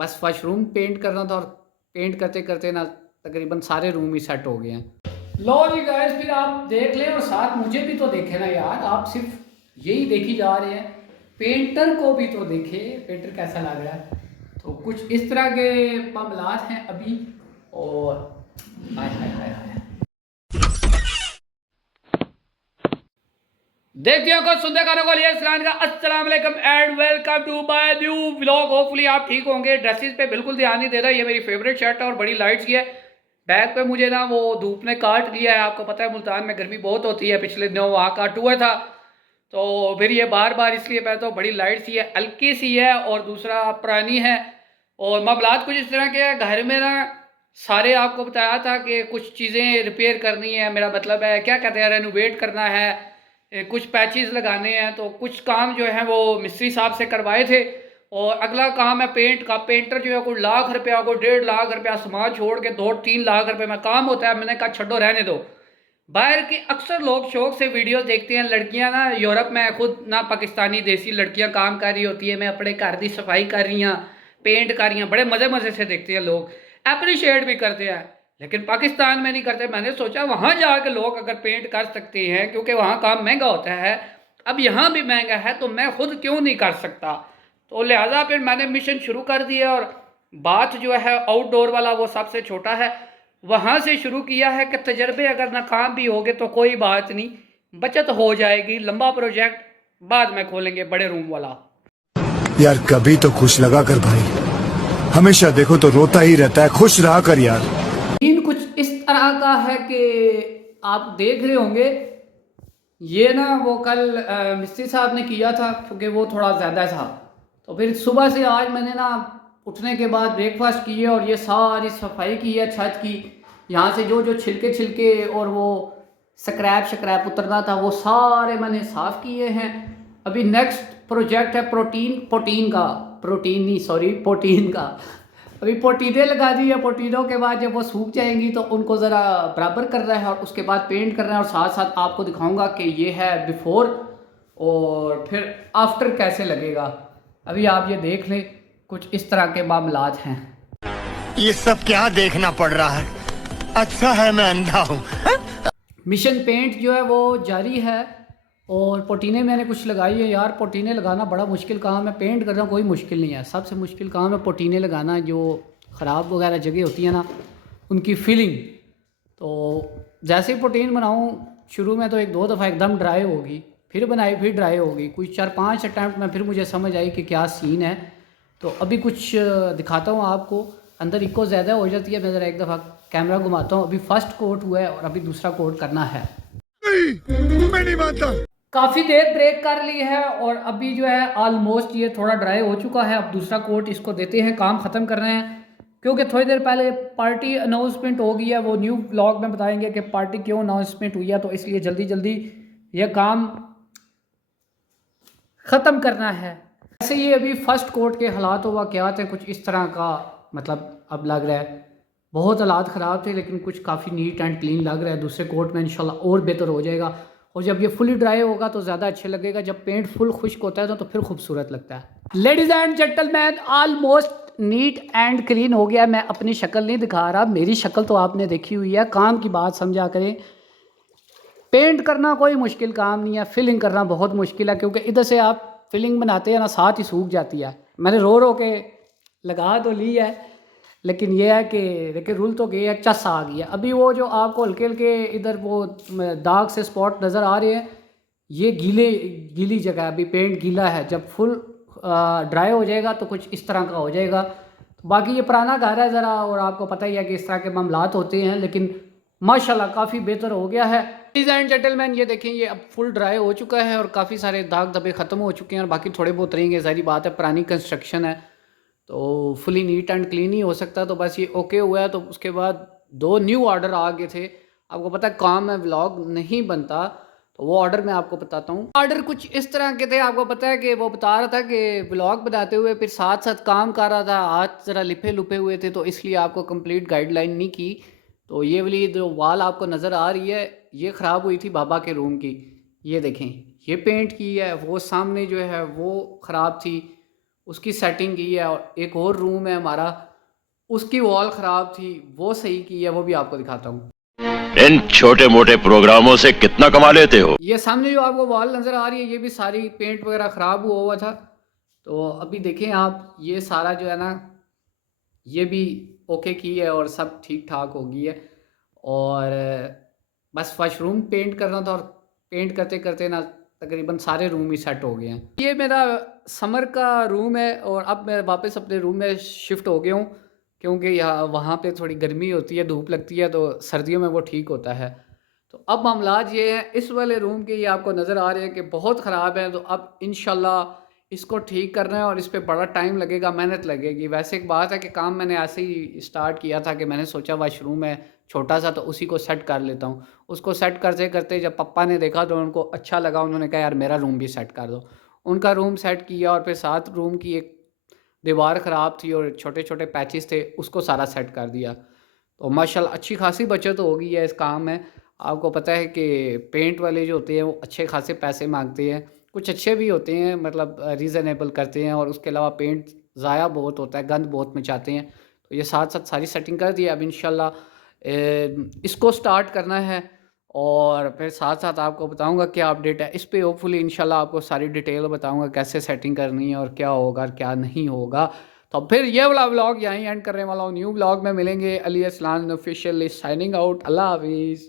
बस first room paint करना था और पेंट करते करते ना तकरीबन सारे रूम ही सेट हो गए हैं। लो जी गाइस, फिर आप देख लें और साथ मुझे भी तो देखे ना यार, आप सिर्फ यही देखी जा रहे हैं, पेंटर को भी तो देखे पेंटर कैसा लग रहा है। तो कुछ इस तरह के मामलात हैं अभी। और हाय हाय हाय हाय, देखते हो कुछ सुनते गानों को लिए का अस्सलाम वालेकुम and welcome to my new vlog. Hopefully आप ठीक होंगे। ड्रेसेस पे बिल्कुल ध्यान नहीं दे रहा, ये मेरी फेवरेट शर्ट है और बड़ी लाइट्स की है। बैक पे मुझे ना वो धूप ने काट लिया है, आपको पता है मुल्तान में गर्मी बहुत होती है, पिछले दिनों वहाँ काट हुआ था तो फिर ये बार बार इसलिए पहनता हूँ। बड़ी लाइट सी है, हल्की सी है और दूसरा पुरानी है। और मामलात कुछ इस तरह के हैं, घर में ना सारे आपको बताया था कि कुछ चीज़ें रिपेयर करनी है, मेरा मतलब है क्या कहते हैं रेनोवेट करना है, कुछ पैचेस लगाने हैं। तो कुछ काम जो है वो मिस्त्री साहब से करवाए थे और अगला काम है पेंट का। पेंटर जो है कोई लाख रुपया कोई 1.5 लाख रुपया सामान छोड़ के 2-3 लाख रुपए में काम होता है। मैंने कहा छड्डो रहने दो। बाहर के अक्सर लोग शौक से वीडियो देखते हैं, लड़कियां ना यूरोप में खुद ना पाकिस्तानी देसी लड़कियां काम कर रही होती है, मैं अपने घर की सफाई कर रही हूँ, पेंट कर रही हूँ, बड़े मज़े मज़े से देखते हैं लोग, अप्रिशिएट भी करते हैं। लेकिन पाकिस्तान में नहीं करते। मैंने सोचा वहाँ जाके लोग अगर पेंट कर सकते हैं क्योंकि वहाँ काम महंगा होता है, अब यहाँ भी महंगा है तो मैं खुद क्यों नहीं कर सकता। तो लिहाजा फिर मैंने मिशन शुरू कर दिया और बात जो है आउटडोर वाला वो सबसे छोटा है, वहाँ से शुरू किया है कि तजर्बे अगर नाकाम भी होंगे तो कोई बात नहीं, बचत हो जाएगी। लंबा प्रोजेक्ट बाद में खोलेंगे बड़े रूम वाला। यार कभी तो खुश लगा कर भाई, हमेशा देखो तो रोता ही रहता है, खुश रहा कर यार। सीन कुछ इस तरह का है कि आप देख रहे होंगे, ये ना वो कल मिस्त्री साहब ने किया था क्योंकि वो थोड़ा ज़्यादा था। तो फिर सुबह से आज मैंने ना उठने के बाद ब्रेकफास्ट किए और ये सारी सफाई की है छत की। यहाँ से जो जो छिलके छिलके और वो स्क्रैप शक्रैप उतरना था वो सारे मैंने साफ़ किए हैं। अभी नेक्स्ट प्रोजेक्ट है प्रोटीन नहीं सॉरी प्रोटीन का। अभी पोटीने लगा दी है, पोटीनों के बाद जब वो सूख जाएंगी तो उनको ज़रा बराबर करना है और उसके बाद पेंट करना है। और साथ साथ आपको दिखाऊंगा कि ये है बिफोर और फिर आफ्टर कैसे लगेगा। अभी आप ये देख लें, कुछ इस तरह के मामलात हैं। ये सब क्या देखना पड़ रहा है, अच्छा है मैं अंधा हूँ। मिशन पेंट जो है वो जारी है और पोटीने मैंने कुछ लगाई है। यार पोटीने लगाना बड़ा मुश्किल काम है, पेंट करना कोई मुश्किल नहीं है, सबसे मुश्किल काम है पोटीने लगाना। जो ख़राब वगैरह जगह होती है ना उनकी फीलिंग। तो जैसे ही पोटीन बनाऊँ शुरू में तो 1-2 दफ़ा एकदम ड्राई होगी, फिर बनाई फिर ड्राई होगी, कुछ 4-5 अटैम्प्ट में फिर मुझे समझ आई कि क्या सीन है। तो अभी कुछ दिखाता हूँ आपको। अंदर इको ज़्यादा हो जाती है, मैं ज़रा एक दफ़ा कैमरा घुमाता हूँ। अभी फर्स्ट कोट हुआ है और अभी दूसरा कोट करना है। मैं नहीं मानता। काफ़ी देर ब्रेक कर ली है और अभी जो है ऑलमोस्ट ये थोड़ा ड्राई हो चुका है। अब दूसरा कोट इसको देते हैं, काम ख़त्म कर रहे हैं क्योंकि थोड़ी देर पहले पार्टी अनाउंसमेंट हो गई है। वो न्यू ब्लॉग में बताएंगे कि पार्टी क्यों अनाउंसमेंट हुई है, तो इसलिए जल्दी जल्दी ये काम ख़त्म करना है। ऐसे ये अभी फर्स्ट कोट के हालात हुआ क्या थे कुछ इस तरह का, मतलब अब लग रहा है बहुत हालात ख़राब थे लेकिन कुछ काफ़ी नीट एंड क्लीन लग रहा है। दूसरे कोट में इंशाल्लाह और बेहतर हो जाएगा और जब ये फुली ड्राई होगा तो ज़्यादा अच्छा लगेगा। जब पेंट फुल खुश्क होता है तो फिर खूबसूरत लगता है। Ladies and gentleman, almost neat and clean हो गया। मैं अपनी शक्ल नहीं दिखा रहा, मेरी शक्ल तो आपने देखी हुई है। काम की बात समझा करें, पेंट करना कोई मुश्किल काम नहीं है, फिलिंग करना बहुत मुश्किल है क्योंकि इधर से आप फिलिंग बनाते हैं ना साथ ही सूख जाती है। मैंने रो रो के लगा तो ली है लेकिन यह है कि देखिए रुल तो गई है, चस आ गई है। अभी वो जो आपको हल्के हल्के इधर वो दाग से स्पॉट नज़र आ रहे हैं, ये गीली जगह है, अभी पेंट गीला है। जब फुल ड्राई हो जाएगा तो कुछ इस तरह का हो जाएगा। तो बाकी ये पुराना घर है ज़रा, और आपको पता ही है कि इस तरह के मामलात होते हैं, लेकिन माशाल्लाह काफ़ी बेहतर हो गया है। लेडीज़ एंड जेंटलमैन, ये देखें ये अब फुल ड्राई हो चुका है और काफ़ी सारे दाग धब्बे ख़त्म हो चुके हैं और बाकी थोड़े बहुत रहेंगे। सारी बात है, पुरानी कंस्ट्रक्शन है तो फुली नीट एंड क्लीन ही हो सकता। तो बस ये ओके हुआ है। तो उसके बाद 2 न्यू ऑर्डर आ गए थे। आपको पता है काम में व्लॉग नहीं बनता, तो वो ऑर्डर मैं आपको बताता हूँ। ऑर्डर कुछ इस तरह के थे, आपको पता है कि वो बता रहा था कि व्लॉग बनाते हुए फिर साथ साथ काम कर रहा था, हाथ ज़रा लिपे लुपे हुए थे, तो इसलिए आपको कंप्लीट गाइडलाइन नहीं की। तो ये वाली जो वाल आपको नज़र आ रही है ये ख़राब हुई थी बाबा के रूम की, ये देखें ये पेंट की है। वो सामने जो है वो ख़राब थी, उसकी सेटिंग की है। और एक और रूम है हमारा, उसकी वॉल ख़राब थी, वो सही की है, वो भी आपको दिखाता हूँ। इन छोटे मोटे प्रोग्रामों से कितना कमा लेते हो? ये सामने जो आपको वॉल नज़र आ रही है, ये भी सारी पेंट वगैरह ख़राब हुआ था। तो अभी देखें आप, ये सारा जो है ना, ये भी ओके की है और सब ठीक ठाक हो गई है। और बस वॉशरूम पेंट करना था, और पेंट करते करते ना तकरीबन सारे रूम ही सेट हो गए हैं। ये मेरा समर का रूम है, और अब मैं वापस अपने रूम में शिफ्ट हो गया हूँ, क्योंकि यहाँ वहाँ पे थोड़ी गर्मी होती है, धूप लगती है, तो सर्दियों में वो ठीक होता है। तो अब मामलात ये हैं, इस वाले रूम के, ये आपको नज़र आ रहे हैं कि बहुत ख़राब है। तो अब इंशाल्लाह इसको ठीक करना है, और इस पे बड़ा टाइम लगेगा, मेहनत लगेगी। वैसे एक बात है कि काम मैंने ऐसे ही स्टार्ट किया था कि मैंने सोचा वाशरूम है छोटा सा, तो उसी को सेट कर लेता हूँ। उसको सेट करते करते जब पप्पा ने देखा तो उनको अच्छा लगा, उन्होंने कहा यार मेरा रूम भी सेट कर दो। उनका रूम सेट किया, और फिर साथ रूम की एक दीवार ख़राब थी और छोटे छोटे पैचेस थे, उसको सारा सेट कर दिया। तो माशाल्लाह अच्छी खासी बचत हो गई है इस काम में। आपको पता है कि पेंट वाले जो होते हैं वो अच्छे खासे पैसे मांगते हैं, कुछ अच्छे भी होते हैं, मतलब रीज़नेबल करते हैं, और उसके अलावा पेंट ज़ाया बहुत होता है, गंद बहुत मचाते हैं। तो ये साथ साथ सारी सेटिंग कर दी है। अब इंशाल्लाह इसको स्टार्ट करना है, और फिर साथ साथ आपको बताऊंगा क्या अपडेट है इस पे। होपफुली इंशाल्लाह आपको सारी डिटेल बताऊंगा कैसे सेटिंग करनी है और क्या होगा और क्या नहीं होगा। तो फिर ये वाला व्लॉग यहीं एंड करने वाला हूँ। न्यू व्लॉग में मिलेंगे। Ali Aslan official signing out. अल्लाह हाफिज़।